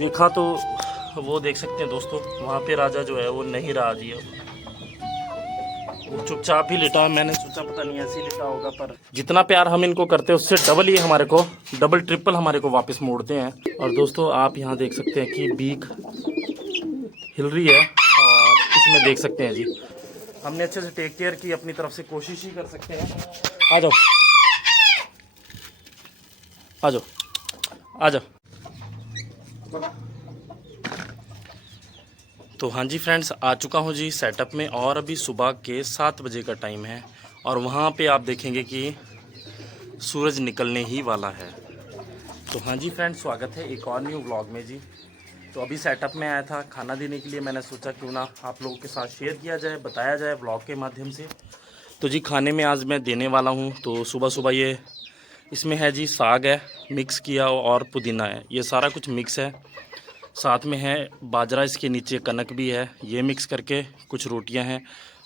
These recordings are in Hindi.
देखा तो वो देख सकते हैं दोस्तों, वहाँ पे राजा जो है वो नहीं रहा जी। अब वो चुपचाप ही लेटा है। मैंने सोचा पता नहीं ऐसे ही लेटा होगा, पर जितना प्यार हम इनको करते हैं उससे डबल ही हमारे को, डबल ट्रिपल हमारे को वापस मोड़ते हैं। और दोस्तों आप यहाँ देख सकते हैं कि बीक हिल रही है, और इसमें देख सकते हैं जी हमने अच्छे से टेक केयर की, अपनी तरफ से कोशिश ही कर सकते हैं। आ जाओ आ जाओ आ जाओ। तो हाँ जी फ्रेंड्स, आ चुका हूँ जी सेटअप में, और अभी सुबह के 7 बजे का टाइम है, और वहाँ पे आप देखेंगे कि सूरज निकलने ही वाला है। तो हाँ जी फ्रेंड्स, स्वागत है एक और न्यू व्लॉग में जी। तो अभी सेटअप में आया था खाना देने के लिए, मैंने सोचा क्यों ना आप लोगों के साथ शेयर किया जाए, बताया जाए व्लॉग के माध्यम से। तो जी खाने में आज मैं देने वाला हूँ, तो सुबह सुबह ये इसमें है जी साग है मिक्स किया, और पुदीना है, ये सारा कुछ मिक्स है। साथ में है बाजरा, इसके नीचे कनक भी है, ये मिक्स करके कुछ रोटियां हैं,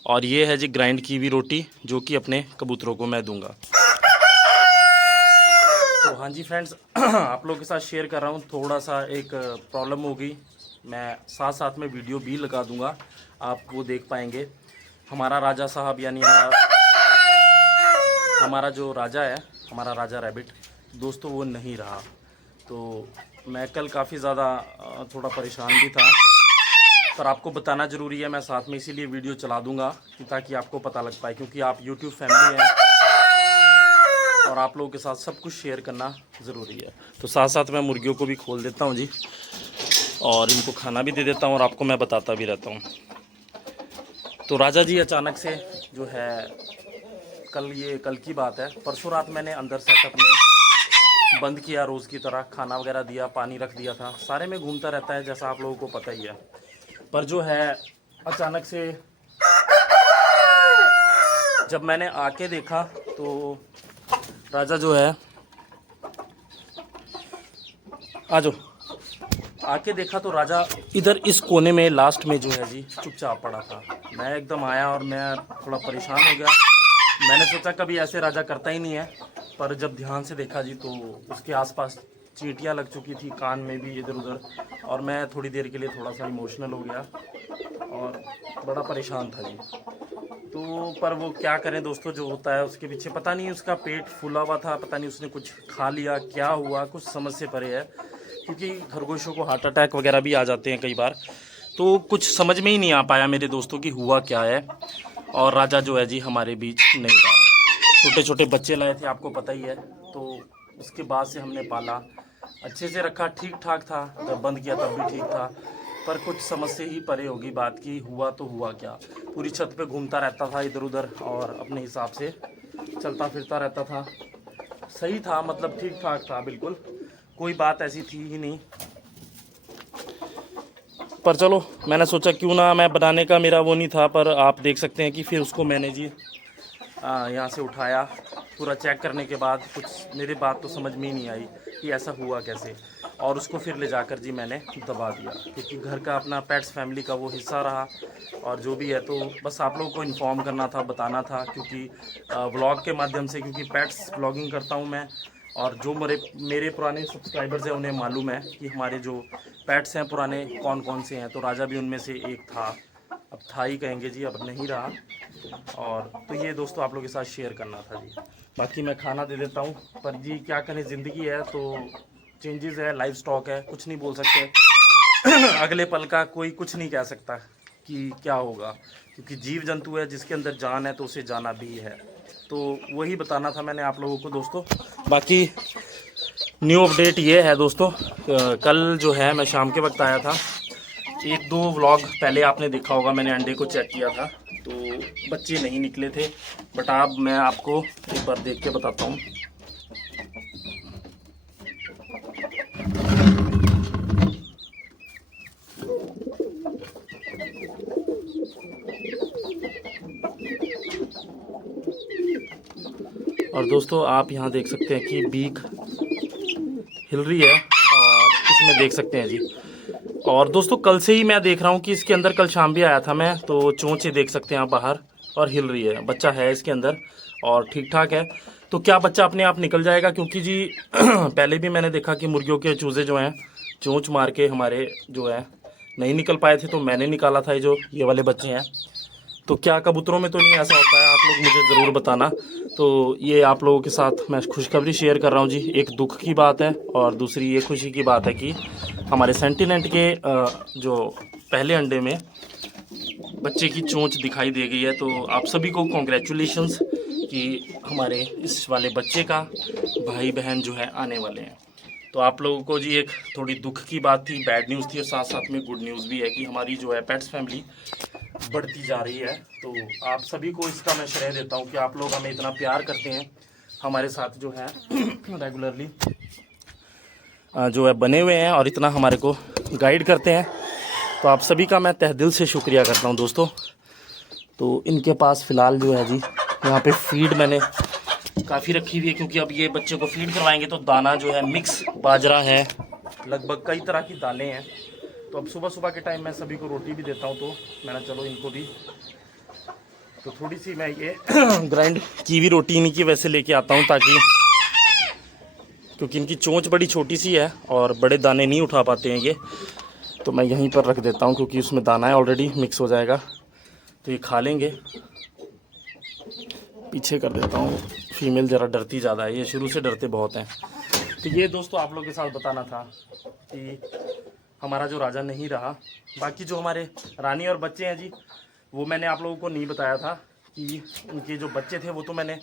और ये है जी ग्राइंड की हुई रोटी, जो कि अपने कबूतरों को मैं दूंगा। तो हाँ जी फ्रेंड्स, आप लोगों के साथ शेयर कर रहा हूँ। थोड़ा सा एक प्रॉब्लम हो गई, मैं साथ साथ में वीडियो भी लगा दूंगा, आप वो देख पाएंगे। हमारा राजा साहब यानी हमारा जो राजा है, हमारा राजा रैबिट दोस्तों, वो नहीं रहा। तो मैं कल काफ़ी ज़्यादा थोड़ा परेशान भी था, पर आपको बताना ज़रूरी है, मैं साथ में इसीलिए वीडियो चला दूंगा कि ताकि आपको पता लग पाए, क्योंकि आप यूट्यूब फैमिली हैं और आप लोगों के साथ सब कुछ शेयर करना ज़रूरी है। तो साथ साथ मैं मुर्गियों को भी खोल देता हूँ जी, और इनको खाना भी दे देता हूँ, और आपको मैं बताता भी रहता हूँ। तो राजा जी अचानक से जो है, कल की बात है, परसों रात मैंने अंदर सेटअप में बंद किया, रोज़ की तरह खाना वगैरह दिया, पानी रख दिया था, सारे में घूमता रहता है जैसा आप लोगों को पता ही है। पर जो है अचानक से जब मैंने आके देखा, तो राजा जो है, आ जाओ, आके देखा तो राजा इधर इस कोने में लास्ट में जो है जी चुपचाप पड़ा था। मैं एकदम आया और मैं थोड़ा परेशान हो गया। मैंने सोचा कभी ऐसे राजा करता ही नहीं है, पर जब ध्यान से देखा जी तो उसके आसपास चींटियां लग चुकी थी, कान में भी इधर उधर, और मैं थोड़ी देर के लिए थोड़ा सा इमोशनल हो गया और बड़ा परेशान था जी। तो पर वो क्या करें दोस्तों, जो होता है उसके पीछे, पता नहीं उसका पेट फूला हुआ था, पता नहीं उसने कुछ खा लिया, क्या हुआ, कुछ समझ से परे है, क्योंकि खरगोशों को हार्ट अटैक वगैरह भी आ जाते हैं कई बार। तो कुछ समझ में ही नहीं आ पाया मेरे दोस्तों की हुआ क्या है, और राजा जो है जी हमारे बीच नहीं रहा। छोटे छोटे बच्चे लाए थे, आपको पता ही है, तो उसके बाद से हमने पाला, अच्छे से रखा, ठीक ठाक था, जब बंद किया तब भी ठीक था, पर कुछ समझ से ही परे होगी बात की, हुआ तो हुआ क्या। पूरी छत पे घूमता रहता था इधर उधर, और अपने हिसाब से चलता फिरता रहता था, सही था, मतलब ठीक ठाक था, बिल्कुल कोई बात ऐसी थी ही नहीं। पर चलो, मैंने सोचा क्यों ना, मैं बनाने का मेरा वो नहीं था, पर आप देख सकते हैं कि फिर उसको मैंने जी यहाँ से उठाया, पूरा चेक करने के बाद कुछ मेरी बात तो समझ में ही नहीं आई कि ऐसा हुआ कैसे, और उसको फिर ले जाकर जी मैंने दबा दिया, क्योंकि घर का अपना पेट्स फैमिली का वो हिस्सा रहा, और जो भी है, तो बस आप लोगों को इन्फॉर्म करना था, बताना था, क्योंकि व्लॉग के माध्यम से, क्योंकि पेट्स ब्लॉगिंग करता हूँ मैं, और जो मेरे पुराने सब्सक्राइबर्स हैं उन्हें मालूम है कि हमारे जो पेट्स हैं पुराने कौन कौन से हैं, तो राजा भी उनमें से एक था, अब था ही कहेंगे जी, अब नहीं रहा। और तो ये दोस्तों आप लोगों के साथ शेयर करना था जी। बाकी मैं खाना दे देता हूँ, पर जी क्या करें, ज़िंदगी है तो चेंजेस है, लाइफ स्टॉक है, कुछ नहीं बोल सकते। अगले पल का कोई कुछ नहीं कह सकता कि क्या होगा, क्योंकि जीव जंतु है, जिसके अंदर जान है तो उसे जाना भी है। तो वही बताना था मैंने आप लोगों को दोस्तों। बाकी न्यू अपडेट ये है दोस्तों, कल जो है मैं शाम के वक्त आया था, एक दो व्लॉग पहले आपने देखा होगा, मैंने अंडे को चेक किया था, तो बच्चे नहीं निकले थे, बट अब मैं आपको एक बार देख के बताता हूँ। और दोस्तों आप यहाँ देख सकते हैं कि बीक हिल रही है, और इसमें देख सकते हैं जी। और दोस्तों कल से ही मैं देख रहा हूँ कि इसके अंदर, कल शाम भी आया था मैं, तो चोंचे देख सकते हैं आप बाहर, और हिल रही है, बच्चा है इसके अंदर और ठीक ठाक है। तो क्या बच्चा अपने आप निकल जाएगा, क्योंकि जी पहले भी मैंने देखा कि मुर्गियों के चूज़े जो हैं चोंच मार के हमारे जो है नहीं निकल पाए थे, तो मैंने निकाला था। ये वाले बच्चे हैं। तो क्या कबूतरों में तो नहीं ऐसा होता है? आप लोग मुझे ज़रूर बताना। तो ये आप लोगों के साथ मैं खुशखबरी शेयर कर रहा हूँ जी। एक दुख की बात है और दूसरी ये खुशी की बात है कि हमारे सेंटिनेंट के जो पहले अंडे में बच्चे की चोंच दिखाई दे गई है। तो आप सभी को कॉन्ग्रेचुलेशंस कि हमारे इस वाले बच्चे का भाई बहन जो है आने वाले हैं। तो आप लोगों को जी एक थोड़ी दुख की बात थी, बैड न्यूज़ थी, और साथ साथ में गुड न्यूज़ भी है कि हमारी जो है पेट्स फैमिली बढ़ती जा रही है। तो आप सभी को इसका मैं श्रेय देता हूँ कि आप लोग हमें इतना प्यार करते हैं, हमारे साथ जो है रेगुलरली जो है बने हुए हैं और इतना हमारे को गाइड करते हैं। तो आप सभी का मैं तहे दिल से शुक्रिया करता हूँ दोस्तों। तो इनके पास फ़िलहाल जो है जी यहाँ पे फीड मैंने काफ़ी रखी हुई है, क्योंकि अब ये बच्चे को फीड करवाएंगे तो दाना जो है मिक्स बाजरा है, लगभग कई तरह की दालें हैं। तो अब सुबह सुबह के टाइम मैं सभी को रोटी भी देता हूँ, तो मैंने चलो इनको भी तो थोड़ी सी मैं ये ग्राइंड की हुई रोटी इन्हीं की वैसे लेके आता हूँ, ताकि क्योंकि इनकी चोंच बड़ी छोटी सी है और बड़े दाने नहीं उठा पाते हैं ये। तो मैं यहीं पर रख देता हूँ, क्योंकि उसमें दाना है ऑलरेडी, मिक्स हो जाएगा तो ये खा लेंगे। पीछे कर देता हूँ, फीमेल ज़रा डरती ज़्यादा है, ये शुरू से डरते बहुत हैं। तो ये दोस्तों आप लोगों के साथ बताना था कि हमारा जो राजा नहीं रहा। बाकी जो हमारे रानी और बच्चे हैं जी, वो मैंने आप लोगों को नहीं बताया था कि उनके जो बच्चे थे वो तो मैंने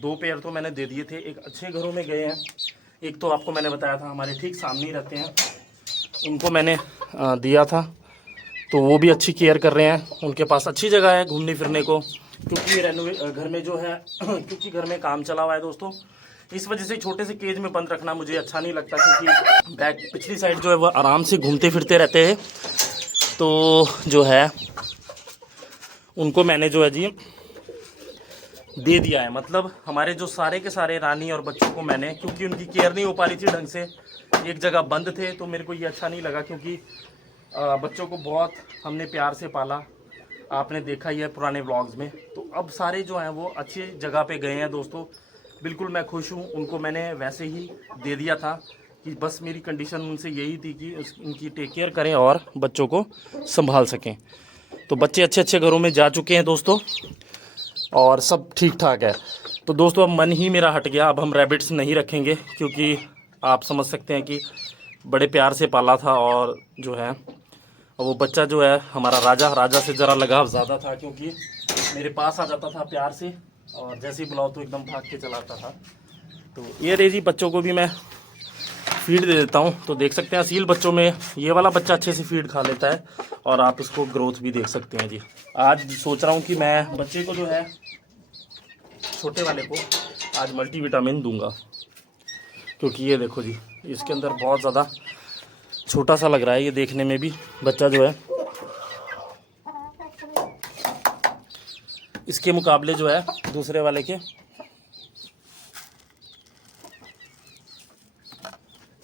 2 पेयर तो मैंने दे दिए थे, एक अच्छे घरों में गए हैं। एक तो आपको मैंने बताया था हमारे ठीक सामने ही रहते हैं, उनको मैंने दिया था, तो वो भी अच्छी केयर कर रहे हैं। उनके पास अच्छी जगह है घूमने फिरने को, क्योंकि घर में जो है क्योंकि घर में काम चला हुआ है दोस्तों, इस वजह से छोटे से केज में बंद रखना मुझे अच्छा नहीं लगता, क्योंकि बैक पिछली साइड जो है वो आराम से घूमते फिरते रहते हैं। तो जो है उनको मैंने जो है जी दे दिया है, मतलब हमारे जो सारे के सारे रानी और बच्चों को मैंने, क्योंकि उनकी केयर नहीं हो पा रही थी ढंग से, एक जगह बंद थे, तो मेरे को ये अच्छा नहीं लगा, क्योंकि बच्चों को बहुत हमने प्यार से पाला, आपने देखा ही है पुराने व्लॉग्स में। तो अब सारे जो हैं वो अच्छी जगह पे गए हैं दोस्तों, बिल्कुल मैं खुश हूँ। उनको मैंने वैसे ही दे दिया था कि बस मेरी कंडीशन उनसे यही थी कि उनकी टेक केयर करें और बच्चों को संभाल सकें। तो बच्चे अच्छे अच्छे घरों में जा चुके हैं दोस्तों और सब ठीक ठाक है। तो दोस्तों अब मन ही मेरा हट गया, अब हम रैबिट्स नहीं रखेंगे, क्योंकि आप समझ सकते हैं कि बड़े प्यार से पाला था, और जो है वो बच्चा जो है हमारा राजा से ज़रा लगाव ज़्यादा था, क्योंकि मेरे पास आ जाता था प्यार से और जैसे ही बुलाओ तो एकदम भाग के चलाता था। तो ये रे जी बच्चों को भी मैं फीड दे देता हूँ। तो देख सकते हैं असील बच्चों में ये वाला बच्चा अच्छे से फीड खा लेता है, और आप इसको ग्रोथ भी देख सकते हैं जी। आज सोच रहा हूँ कि मैं बच्चे को जो है छोटे वाले को आज मल्टीविटामिन दूंगा, क्योंकि ये देखो जी इसके अंदर बहुत ज़्यादा छोटा सा लग रहा है ये देखने में भी बच्चा जो है, इसके मुकाबले जो है दूसरे वाले के।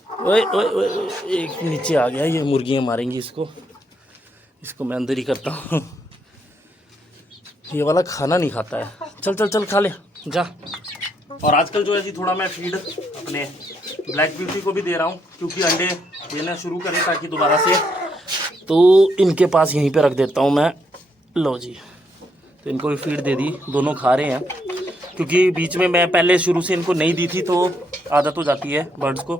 ओए ओए ओए एक नीचे आ गया, ये मुर्गियाँ मारेंगी इसको मैं अंदर ही करता हूँ। ये वाला खाना नहीं खाता है, चल चल चल खा ले जा। और आजकल जो है जी थोड़ा मैं फीड अपने ब्लैक ब्यूटी को भी दे रहा हूँ, क्योंकि अंडे देना शुरू करें ताकि दोबारा से, तो इनके पास यहीं पे रख देता हूँ मैं। लो जी, तो इनको भी फीड दे दी, दोनों खा रहे हैं, क्योंकि बीच में मैं पहले शुरू से इनको नहीं दी थी तो आदत हो जाती है बर्ड्स को।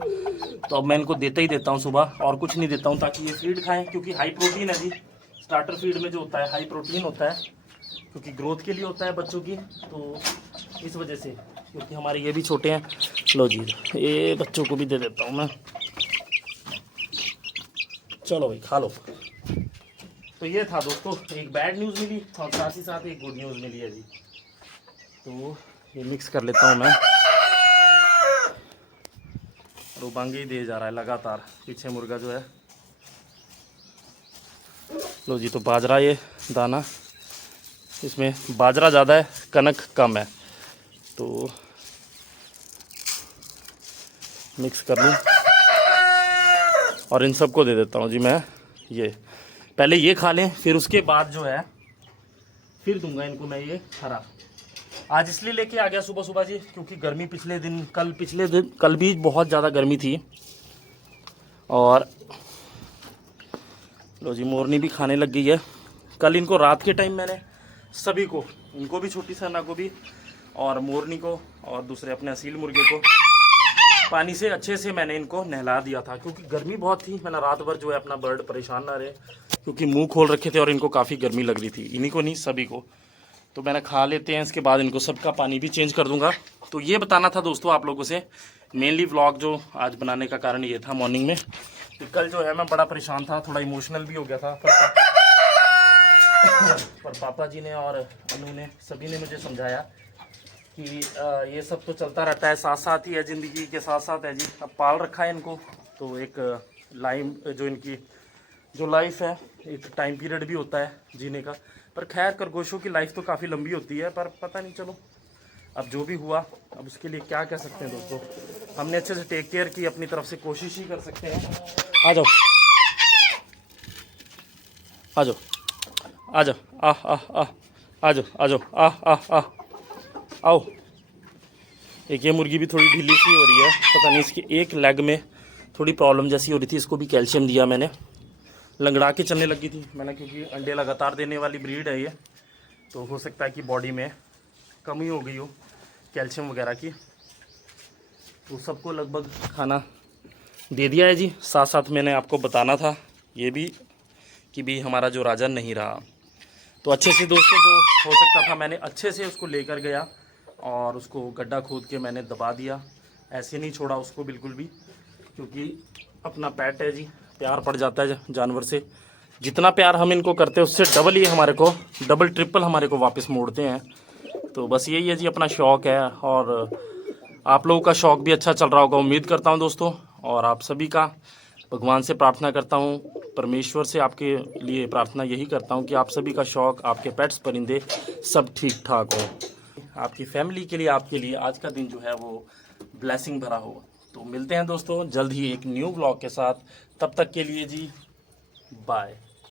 तो अब मैं इनको देता ही देता हूँ सुबह, और कुछ नहीं देता हूँ ताकि ये फीड खाएं, क्योंकि हाई प्रोटीन है जी। स्टार्टर फीड में जो होता है हाई प्रोटीन होता है, क्योंकि ग्रोथ के लिए होता है बच्चों की, तो इस वजह से, क्योंकि हमारे ये भी छोटे हैं। लो जी ये बच्चों को भी दे देता हूँ मैं, चलो भाई खा लो। तो ये था दोस्तों, एक बैड न्यूज़ मिली और साथ ही साथ एक गुड न्यूज़ मिली है जी। तो ये मिक्स कर लेता हूँ मैं। रुबांगे ही दे जा रहा है लगातार पीछे मुर्गा जो है। लो जी, तो बाजरा ये दाना, इसमें बाजरा ज़्यादा है कनक कम है, तो मिक्स कर लूँ और इन सबको दे देता हूँ जी मैं। ये पहले ये खा लें, फिर उसके बाद जो है फिर दूंगा इनको मैं ये हरा। आज इसलिए लेके आ गया सुबह सुबह जी, क्योंकि गर्मी पिछले दिन कल भी बहुत ज़्यादा गर्मी थी, और लो जी, मोरनी भी खाने लग गई है। कल इनको रात के टाइम मैंने सभी को, इनको भी, छोटी सना को भी और मोरनी को और दूसरे अपने असील मुर्गे को पानी से अच्छे से मैंने इनको नहला दिया था, क्योंकि गर्मी बहुत थी। मैंने रात भर जो है अपना बर्ड परेशान ना रहे, क्योंकि मुंह खोल रखे थे और इनको काफ़ी गर्मी लग रही थी, इन्हीं को नहीं सभी को। तो मैंने खा लेते हैं, इसके बाद इनको सबका पानी भी चेंज कर दूंगा। तो ये बताना था दोस्तों आप लोगों से, मेनली व्लॉग जो आज बनाने का कारण ये था मॉर्निंग में कि कल जो है मैं बड़ा परेशान था, थोड़ा इमोशनल भी हो गया था, पर पापा जी ने और अनु ने सभी ने मुझे समझाया कि ये सब तो चलता रहता है, साथ साथ ही है, ज़िंदगी के साथ साथ है जी। अब पाल रखा है इनको, तो एक जो इनकी जो लाइफ है, एक टाइम पीरियड भी होता है जीने का। पर खैर, खरगोशों की लाइफ तो काफ़ी लंबी होती है, पर पता नहीं, चलो अब जो भी हुआ, अब उसके लिए क्या कह सकते हैं दोस्तों। हमने अच्छे से टेक केयर की, अपनी तरफ से कोशिश ही कर सकते हैं। आ जाओ आ जाओ आ जाओ, आ आ आ आ जाओ आ जाओ, आ आ आ आओ। एक ये मुर्गी भी थोड़ी ढीली सी हो रही है, पता नहीं, इसकी एक लेग में थोड़ी प्रॉब्लम जैसी हो रही थी। इसको भी कैल्शियम दिया मैंने, लंगड़ा के चलने लगी थी मैंने, क्योंकि अंडे लगातार देने वाली ब्रीड है ये, तो हो सकता है कि बॉडी में कमी हो गई हो कैल्शियम वगैरह की। तो सबको लगभग खाना दे दिया है जी। साथ साथ मैंने आपको बताना था ये भी कि भी हमारा जो राजन नहीं रहा, तो अच्छे से दोस्तों जो हो सकता था मैंने अच्छे से उसको लेकर गया और उसको गड्ढा खोद के मैंने दबा दिया। ऐसे नहीं छोड़ा उसको बिल्कुल भी, क्योंकि अपना पेट है जी, प्यार पड़ जाता है जानवर से। जितना प्यार हम इनको करते हैं उससे डबल ये हमारे को, डबल ट्रिपल हमारे को वापस मोड़ते हैं। तो बस यही है जी, अपना शौक़ है, और आप लोगों का शौक़ भी अच्छा चल रहा होगा उम्मीद करता हूँ दोस्तों। और आप सभी का भगवान से प्रार्थना करता हूँ, परमेश्वर से आपके लिए प्रार्थना यही करता हूँ कि आप सभी का शौक़, आपके पेट्स परिंदे सब ठीक ठाक हो, आपकी फैमिली के लिए, आपके लिए आज का दिन जो है वो ब्लेसिंग भरा हो। तो मिलते हैं दोस्तों जल्द ही एक न्यू व्लॉग के साथ, तब तक के लिए जी बाय।